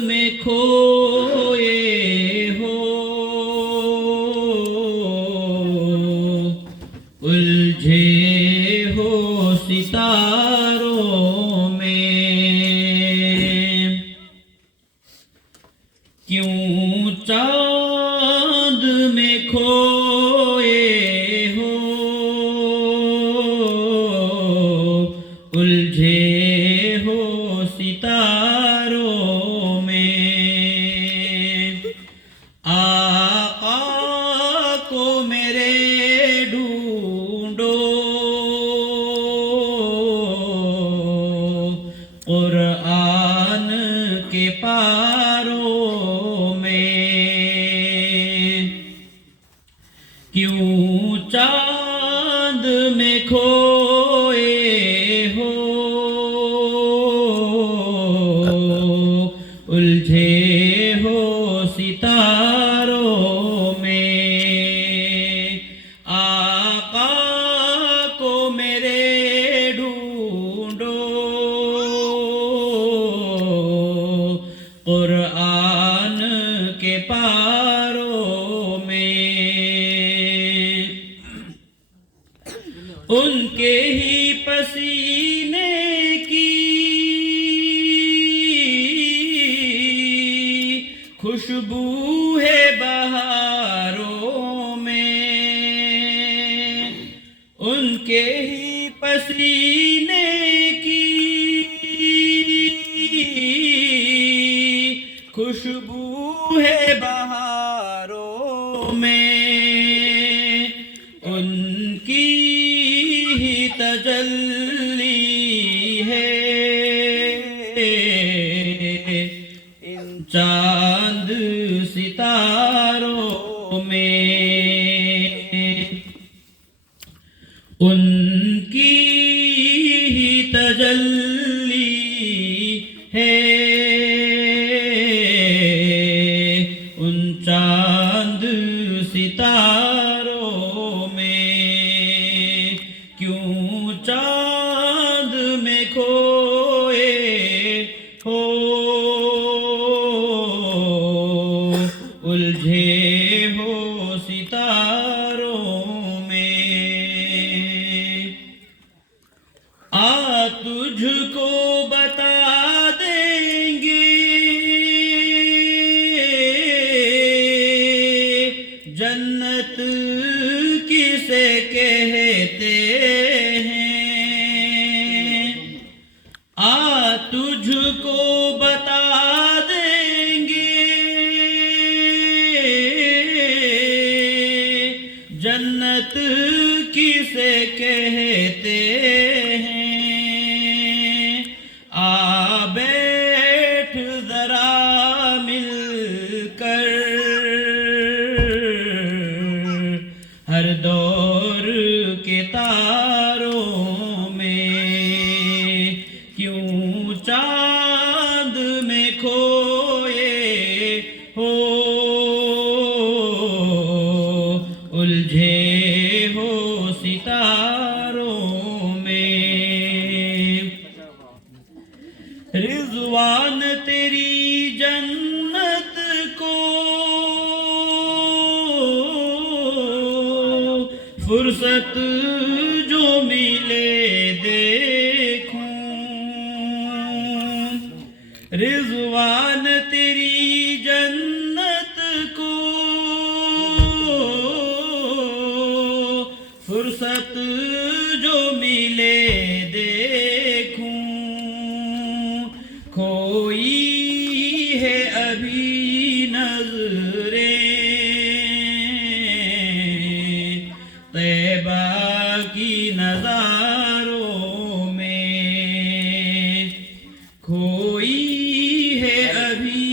में खोए हो, उलझे हो सितारों में, क्यों चांद में खोए हो, उलझे हो सितारों में। आका को मेरे ढूंढो, कुरान के पारों में, क्यों चांद में खोए हो, उलझे हो सितारों में। आका को मेरे ढूंढो, कुरान के पारों में, उनके ही पसीने की खुशबू है बहारों में, उनके ही पसीने की खुशबू है बहारों में, उनकी ही तजल्ली है इन चांद सितारों में, उनकी ही तजल्ली है उन चांद सितारों में। क्यों चांद में खोए हो, उलझे हो सितारों में। आ तुझको बता देंगे जन्नत किसे कहते हैं, आ तुझको बता देंगे जन्नत किसे कहते हैं। आ बैठ जरा मिलकर हर दौर के तारों में, क्यों चांद में खोए हो, उलझे हो सितारों में। रिजवान तेरी जन्नत को फुर्सत जो मिले देखूं, रिजवान तेरी जन्नत को फुर्सत जो मिले देखूं। खोई है अभी नजरें तैबा की नज़ारों में, खोई है अभी